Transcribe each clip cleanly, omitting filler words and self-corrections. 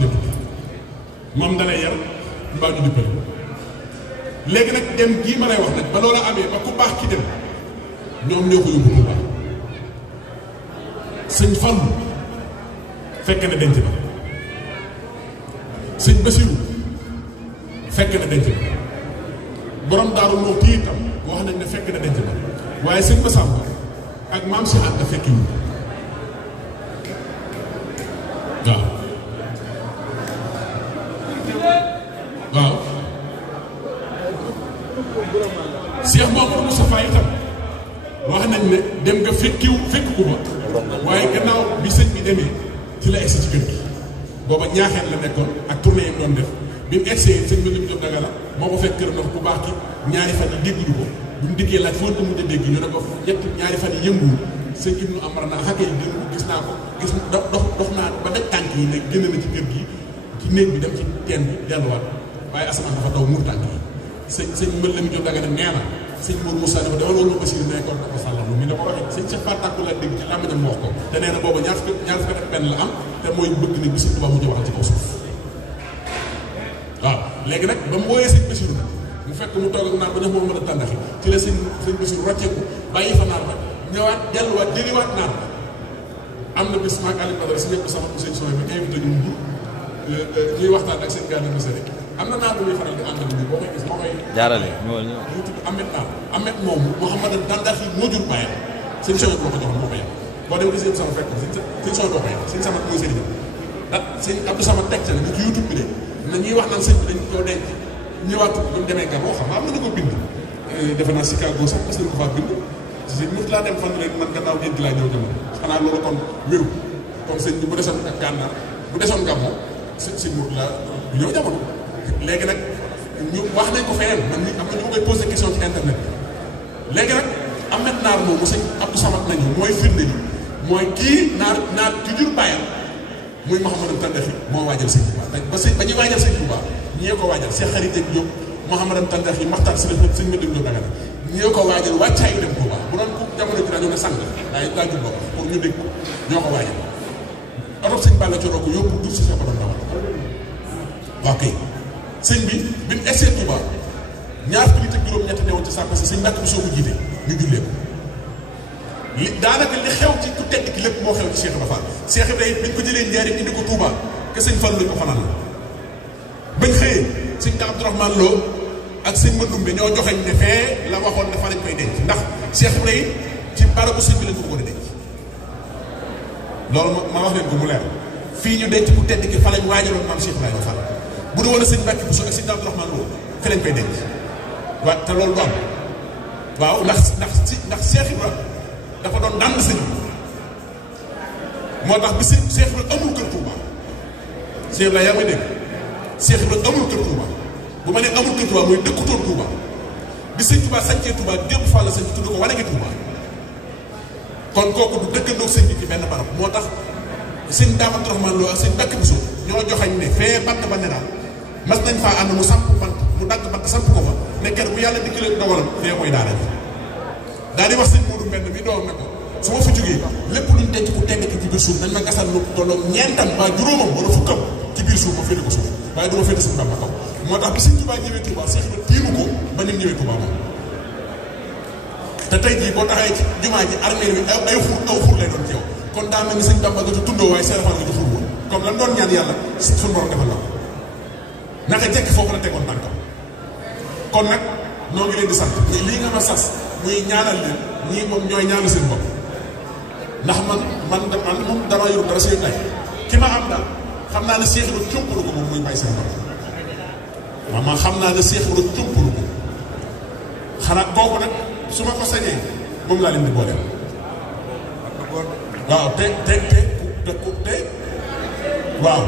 duñ la dippee moom da lay yar mbaa ñu dippale léegi nag dem gii ma lay wax nag ba loola amee ba ku baax ki dem ñoom ñoo ko yóbbu Tuuba sëñ Fallu fekk na denc na sëñ Basiru fekk na denc na borom Daaru Muxti itam wax nañ ne fekk na denc na waaye sëñ Masamba ak maam si ànd fekki ñu waaw waaw Cheikh Mouhamadou Moustapha itam wax nañ ne dem nga fekk ko ba waaye gannaaw bi sëñ bi demee ci la egsi ci kër gi booba ñaaxeen la nekkoon ak tournée yi doon def bi mu egsee sëñ bi lim jot Dagana moo ko fekk kër ndox ku baax ki ñaari fan yi dégguñu ko bu mu dikkee laaj foo mujj a dégg ñu ne ko ñaari fan yi yënguwul sëñ Ibnu Amar naa xàggee yi gis naa ko gis dox naa ba daj tànk yi ne génn na ci kër gi ci néeg bi dem ci teen bi delluwaat waaye asamaan dafa taw muur tànk yi sëñ mbël la mu jot Dagana nee na sëñ Mour Moussa dafa demal woon ma Basiir nekkoon na ko sàllalu mi ne ko waxee sëñ Cheikh Fall tàkku la dégg ci làmmiñam wax ko te nee na booba ñaar fukki ak benn la am te mooy bëgg ne bi sëñ Tuubaa mu waxal ci kaw suuf waaw léegi nag ba mu wooyee sëñ Basiir nag mu fekk mu toog ak naan ba def moom mën a tàndaxi ci la sëñ Basiir rocceeku bàyyi fa naar ba ñëwaat delluwaat jëliwaat naar ba am na bis maag Aliou Badara si ñëpp sama sëñ Soy bi invité ñu ñuy waxtaan ak seen gànna misari am na naar bu muy faral di àndal bi boo koy gis moo koy jaarale ñëwal ñu tudd Ahmed naar Ahmed moomu Mouhamad Dandaxi moo jur bàyyam sëñ Soy boo ko joxoon moo ko yem boo dem gisee sama fekk sëñ Soy boo ko yem sëñ sama mooy sëriñam ah sëñ Abdou Sama teg ca ñu ci YouTube bi de na ñuy wax naan sëñ bi dañ koo denc ñëwaat bu mu demee Gabon xam nga am na ñu ko bind defe naa Chicago sax parce que dañ ko faa bind si mos laa dem fan leen man gannaaw géej gi laa ñëw jamono xanaa loolu kon wéru comme sëñ bi bu desoon ak gànnaar bu desoon Gabon sëñ mot la du ñëw jamono léegi nag ñu wax nañ ko feneen man am na ñu ma koy posé question ci internet bi léegi nag Ahmed naar moomu sëñ Abdou Samad nañu mooy firnde yi mooy kii naar ci jur bàyyam muy Mouhamadou Tandaxi moo waajal sëñ Touba ba ñuy waajal sëñ Touba ñee ko waajal Cheikh Xarit ak Diop Mouhamadou Tandaxi Maxtar si la sëñ Medem Diop Dagana ñee ko waajal wàccaayu dem Touba bu doon ko jamono ji dañoo ne sang waaye laa jub bopp pour ñu dégg ñoo ko waajal oto sëñ Balla Coro ko yóbbu dur si sa ko doon dawal waaw kay sëñ bi mu egsee Touba ñaar fukki nit ak juróom-ñett newoon ci sàkk si sëñ Mbàkke bi soo ko jiite ñu jullee ko li daanaka li xew ci ku tedd ki lépp moo xew ci Cheikh Ibra Fall Cheikh Ibra it bañ ko jëlee Njaaréem indi ko Touba ke sëñ Fall lañ ko fanaan la bañ xëyee sëñ Da Abdourahmane Lo ak sëñ Mandumbe ñoo joxeñ ne fee la waxoon ne fa lañ koy denc ndax Cheikh Ibra it ci barabu sëñ bi lañ ko bëggoon a denc loolu ma wax leen ko mu leer fii ñu denc ku tedd ki fa lañ waajaloon maam Cheikh Ibrahima Fall bu du woon a sëñ Mbàkke bu ak sëñ Da Abdourahmane Lo fi lañ koy denc waaw te loolu du am waaw ndax Cheikh Ibra dafa doon dànd sëñ bi moo tax bi Cheikh Ibra amul kër Touba Cheikh Ibra yaa may dégg Cheikh Ibra amul kër Touba bu ma nee amul kër Touba mooy dëkkutoon Touba bi sëñ Touba sañcee Touba dépp Fall la sëñ bi tudd ko wane ngi Touba kon kooku du dëkkandoo sëñ bi ci benn barab moo tax sëñ Daam Abdourahmane Lo ak sëñ Mbàkke Buso ñoo joxañ ne fee bant ba ne daal mas nañ faa ànd mu samp bant mu dagg bant samp ko fa ne kër bu yàlla dikkalee dogalam fee mooy daara bi daal di wax sëñ Moodu Mbend mi doom ne ko su ma fa jógee lépp luñ denc ku tedd ki ci biir suuf nañ ma gasal lu tolloog ñeentam ba juróomam wala fukkam ci biir suuf ma féete ko suuf waaye du ma féete sëñ Bamba kaw moo tax bi sëñ Touba ñëwee Touba Cheikh Ibra tiimu ko ba ni mu ñëwee Touba moom te tey jii boo taxee ci jumaa ji armée bi ay xur lay doon ci yow kon daa mel ni sëñ Bamba nga ci tundoo waaye Cheikh Fall nga ci xur woon comme lan doon ñaan yàlla suñu borom defal la ko naka jekk foofu la tegoon tànkam kon nag noo ngi leen di sant lii nga ma sas muy ñaanal leen ñii moom ñooy ñaanal seen bopp ndax man moom dama yor dara seen tay ki ma am daal xam naa ne Cheikh Ibra cómpalu ko moom muy bàyyi seen bopp waaw man xam naa ne Cheikh Ibra cómpalu ko xanaa kooku nag su ma ko sañee moom laa leen di boole waaw te waaw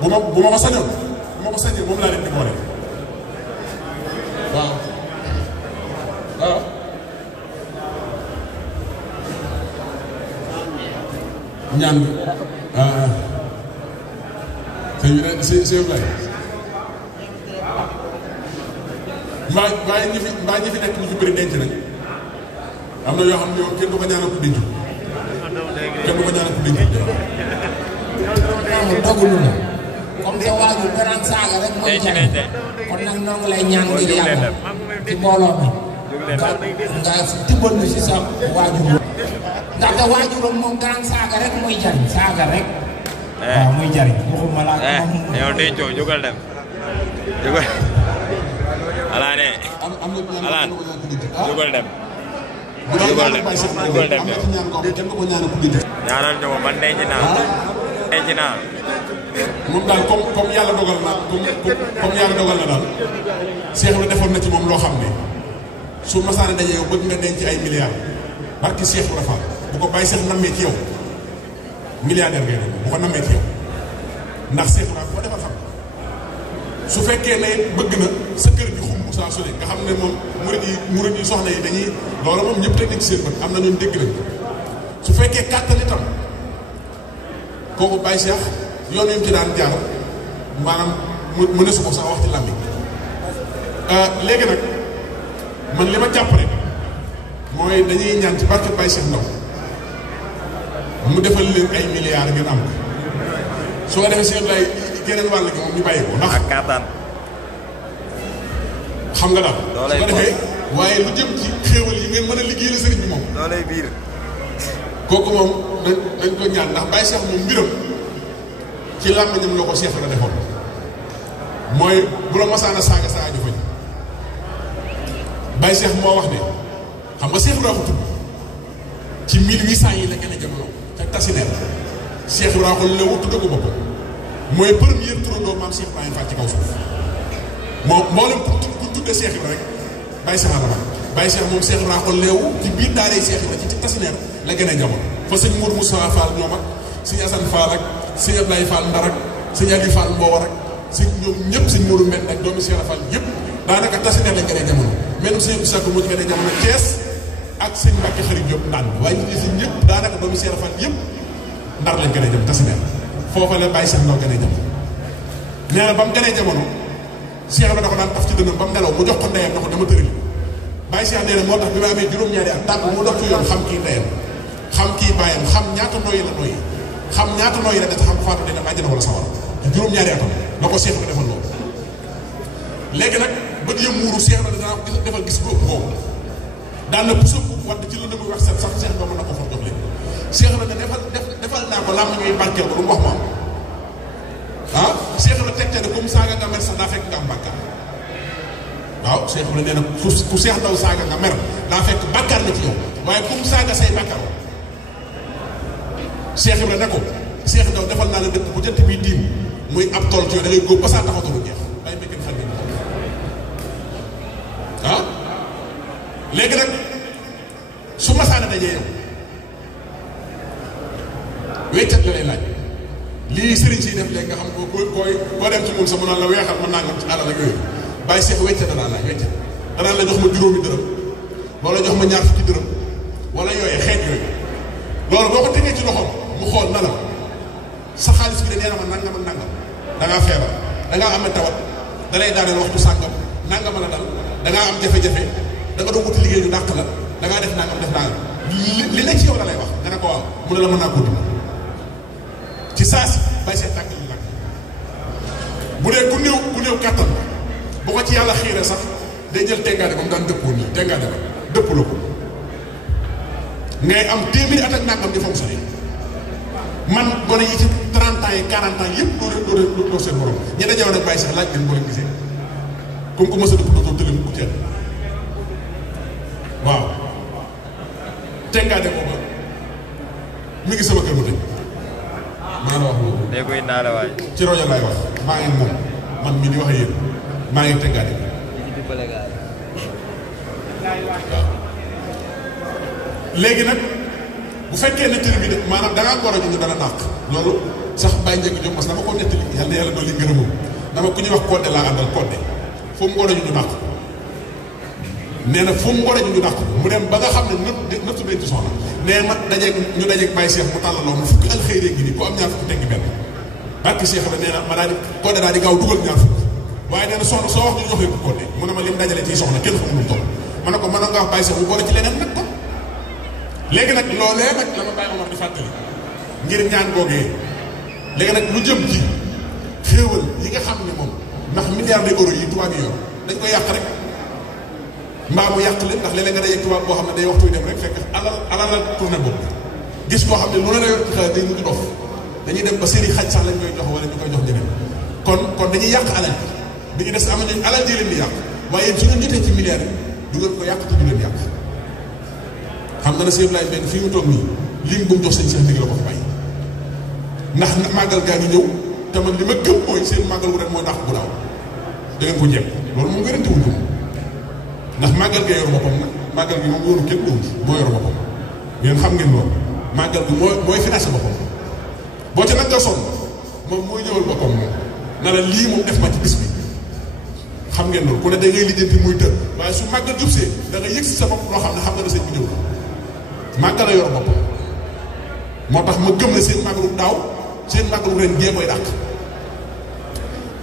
bu ma ko sañoon moom laa leen di boole waaw waaw ñaan bi sëñ bi ne sëñ Blay mbaa ñi fi nekk ñu fi bëri denc nañ am na yoo xam ne yow kenn du ko ñaanal ku denc kenn du ko ñaanal ku denc nangu dogulu na comme sa waajur danaan saaga rek mooy jariñ kon nag noo ngi lay ñaan ngir yàlla ci mbooloo mi nga tibbal na si sa waajur ndaxte waajuram moom danaan saaga rek mooy jariñ saaga rek waaw muy jariñ waxuma laa yow dencoo jógal dem jógal alaane alaan jógal dem jógal dem ñaanal ñu ma man denc naa moom daal comme yàlla dogal na comme yàlla dogal na daal Cheikh la defoon na ci moom loo xam ne su masaane daje yow bëgg nga denc ay milliards barki Cheikh bu rafet bu ko bàyyi Cheikh nammee ci yow milliardaire ngay doon bu ko nammee ci yow ndax Cheikh naa ko defal xam su fekkee ne bëgg na sa kër gi xumb saa su ne nga xam ne moom murid yi soxna yi dañuy loolu moom ñëpp teg nañ ci seen bët am na ñun dégg nañ su fekkee kàttan itam kooku bàyyi Cheikh yoon yu mu ci daan jaar maanaam mu ne su ko sax wax ci làmbi léegi nag man li ma jàpp rek mooy dañuy ñaan ci barke Baye Cheikh Ndaw mu defal leen ay milliards ngeen am ko soo defee si lay geneen wàll gi moom ñu bàyyi ko ndax ak kàttan xam nga daal su ko defee waaye lu jëm ci xéewal yi ngeen mën a liggéeyal sëriñ bi moom doolay biir kooku moom dañ ko ñaan ndax Baye Cheikh moom mbiram ci làmmiñam la ko Cheikh la defoon mooy bu la masaana saaga saa aju fañ Baye Cheikh moo wax ne xam nga Cheikh Ibrahima ko tudd ci 1800 yi la gën a jamono ca Tasineer Cheikh Ibrahima ko lewu tudde ko boppam mooy premier turandoo maam Cheikh Ibrahima Fall ci kaw suuf moom mboolem ku tuddee Cheikh Ibrahima rek Baye Cheikh la Baye Cheikh moom Cheikh Ibrahima ko lewu ci biir daaree Cheikh Ibrahima ci Tasineer la gën a jamono fa sëñ Mourou Moussa Fall ñoom ak sëñ Assane Fall ak sëñ Ablaye Fall Ndar ak sëñ Ali Fall Mbowar ak sëñ ñoom ñëpp sëñ Mourou Mbène ak doomu Cheikh Fall yëpp daanaka Tasineer lañ gën a jamono même sëñ Sakko moo ci gën a jamono Thiès ak sëñ Mbacke Xarit Diop ndaan waaye ñu si ñëpp daanaka doomu Cheikh Fall yëpp Ndar lañ gën a jëm Tasineer foofa la Baye Cheikh Ndaw gën a jamono nee na ba mu gënee jamono Cheikh la da ko daan taf ci dënnam ba mu nelaw mu jox ko ndeyam na ko dama tërali Baye Cheikh nee na moo tax bi ma amee juróom-ñaari at tàgg mu dox ci yoon xam kii ndeyam xam kii bàyyam xam ñaata nooyi la nooyi xam ñaata nooyi la def xam faatu dina àjjana wala sawara ci juróom-ñaari atam la ko Cheikh la defal loolu léegi nag bët yëm muuru Cheikh la dana defal gis boobu boobu daan na puso wadd ci la muy wax set sax Cheikh doo mën na ko for jox leen Cheikh la ne defal naa ko làmb ñuy barkeel ko lu mu wax moom ah Cheikh la tegtee ne comme saaga nga mer sax daa fekk nga am bàkkaar waaw Cheikh la nee na ku Cheikh Ndaw saaga nga mer daa fekk bàkkaar na ci yow waaye comme saaga say bàkkaar Cheikh Ibra ne ko Cheikh Ndaw defal naa la dëkk bu jant bi tiim muy ab tool ci yow da ngay góob ba saa taxatalu jeex day mekk xam ne ah léegi nag su masaana dajee yow weccat la lay laaj lii sëriñ si def léegi nga xam ko koo dem ci moom sax mu naan la weexal mën naa nga ci àll ak yooyu bàyyi Cheikh weccat danaa laaj weccat danaa la jox ma juróomi dërëm wala jox ma ñaar fukki dërëm wala yooyu xeet yooyu loolu boo ko tegee ci loxoom mu xool na la sa xaalis bi de nee na ma nangam ak nangam da ngaa feebar da ngaa am tawat da lay daaneel waxtu sàngam nangam la dal da ngaa am jafe-jafe da nga doon wuti liggéey ñu dàq la da ngaa def nangam def nangam li nekk ci yow da lay wax nga ne ko waaw mu ne la mën naa ko dimbali ci saa si bay see tàgg li nag bu dee ku néew kàttan bu ko ci yàlla xiiree sax day jël tengaade ba mu daan dëppoo nii tengaade ba dëpp la ko ngay am téeméeri at ak nangam di fonctionné man gone yi ci 30 ans yi 40 ans yëpp doo seen morom ñi dajewoon ak bàyyi sax laaj leen boo leen gisee comme que mos a dëpp dootoo tële ku teel waaw tengaade booba mi ngi sama kër ma tëj maa la wax loolu. dégg nga indaale waay. ci rajo laay wax maa ngi moom man mi di wax ak yéen maa ngi tengaade waaw léegi nag bu fekkee nettali bi de maanaam da ngaa goro ñu dana nàq loolu sax bàyyi njëkk jom mas dama ko nettali yàlla na yàlla dolli ngërëmam dama ku ñuy wax kodde laa àndal kodde fu mu goro ñu nàq nee na fu mu goro ñu nàq mu dem ba nga xam ne nëttu denc soxna nee ma ñu dajeeg bàyyi Cheikh mu tàllaloo mu fukki alxëyree gi nii ku am ñaar fukki teggi benn barke Cheikh la nee na ma daal di kodde daal di gaaw dugal ñaar fukki waaye nee na soxna soo wax ñu jox leen ko kodde mu ne ma lim dajale ci soxna kenn xamul lu mu toll ma ne ko mën nga wax bàyyi Cheikh mu boole ci leneen nag ko léegi nag loolee nag la ma Baye Omar di fàttali ngir ñaan googee léegi nag lu jëm ci xéewal yi nga xam ne moom ndax milliards d'euros yi tubaab yi yor dañ koy yàq rek mbaa mu yàq leen ndax léeg-léeg nga day tubaab boo xam ne day waxtu dem rek fekk alal la tourné boobu gis koo xam ne lu la yor ci xaalis day mujj dof dañuy dem ba seeni xaj sax lañ koy jox wala ñu koy jox ñeneen kon dañuy yàq alal bi ñu des am nañu alal ji leen di yàq waaye yéen su ngeen jotee ci milliards yi du ngeen ko yàq te du leen yàq xam nga ne Cheikh Ibrahima benn fii mu toog nii lim bu mu jox seen Cheikh Ndigal la ko fi bàyyi ndax màggal gaa ngi ñëw te man li ma gëm mooy seen màggal wu ren moo dàq bu daaw da ngeen ko jéem loolu moom gërënte wuñ ko ndax màggal ga yor boppam nag màggal gi moom yoonu kenn dowul moo yor boppam ngeen xam ngeen loolu màggal gi mooy financé boppam boo ca nag nga sonn moom mooy ñëwal boppam moom na la lii moom def ma ci bis bi xam ngeen loolu ku ne da ngay lijjanti muy tër waaye su màggal jubsee da nga yëg si sa bopp loo xam ne xam nga ne sëñ bi ñëw màggal la yor boppam moo tax ma gëm ne seen màggalu daaw seen màggalu ren gee mooy dàq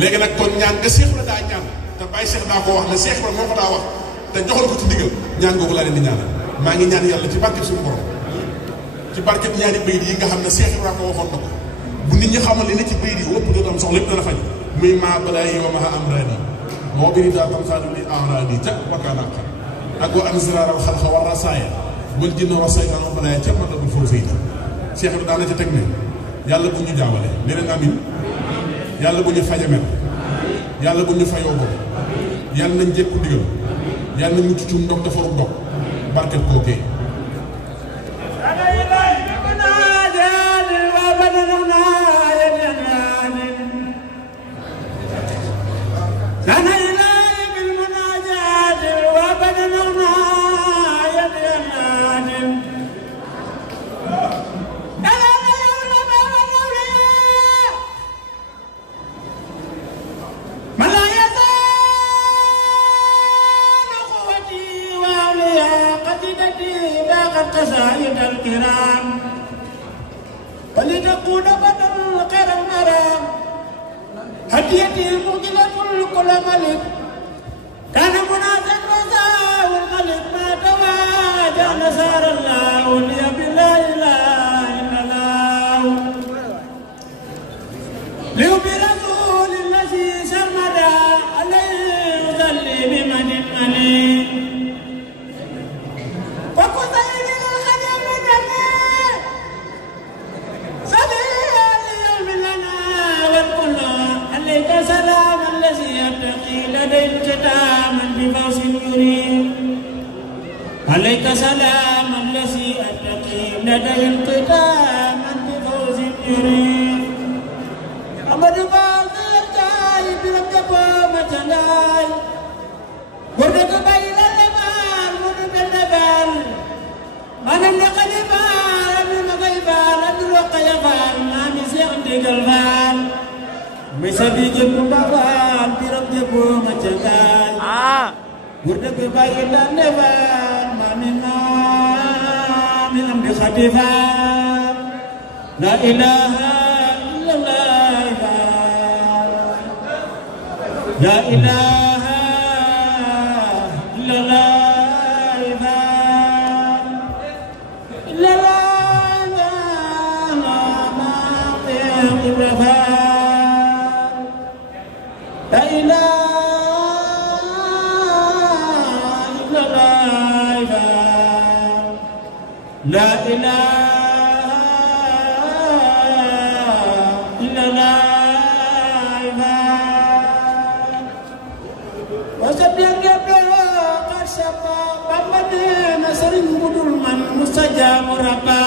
léegi nag kon ñaan nga Seex la daa ñaan te bàyyi Seex daa ko wax ne Seex la moo ko daa wax te joxal ko ci ndigal ñaan googu laa leen di ñaanal maa ngi ñaan yàlla ci barkeb suñu borom ci barkeb ñaari bayit yi nga xam ne Seex Ibra ko waxoon na ko bu nit ñi xamal li ne ci bayit yi wëpp dootu am soxla lépp dana faj muy maa balaa yi wa maa amraadi moo biri daa tam xaadu li amraadi ca wakkaana ak wa am ziraaral xalxa war rasaaya wal jinna wa saytaan wa balaa ca mata bul foofu yi Seex Ibra daana ca teg ne yàlla bu ñu jaawale leneen amin yàlla bu ñu fajamel yàlla bu ñu fayoo bopp yàlla nañ jekku digal yàlla nañ mucc ci ndox defaru ndox barket kookee قصائد الكرام ولتكون بدل خير المرام هديتي المغلة لكل ملك كان مناسا وزاو الملك ما تواجه نصار الله لي بلا اله الا الله لي برسول الذي سرمدا عليه يصلي بمن عليه سلام الذي يتقي لدي الكتاما بفوز يريد عليك سلام الذي يتقي لدي الكتاما بفوز يريد أمد باقي الجاي بركب متلاي ورد بين اللبال ورد اللبال من النقل بال من غيبال أدرق يبال ما مسيح دقلبال Mesabi jemu babal biram jemu macangan Gurda kebayi dan nevan Mamina minam di khatifah La ilaha illallah La ilaha illallah Illallah Illallah La ilaha illallah La ilaha illallah Wasabian gabdo kasapa Bambade nasarin budul man mustajab rabba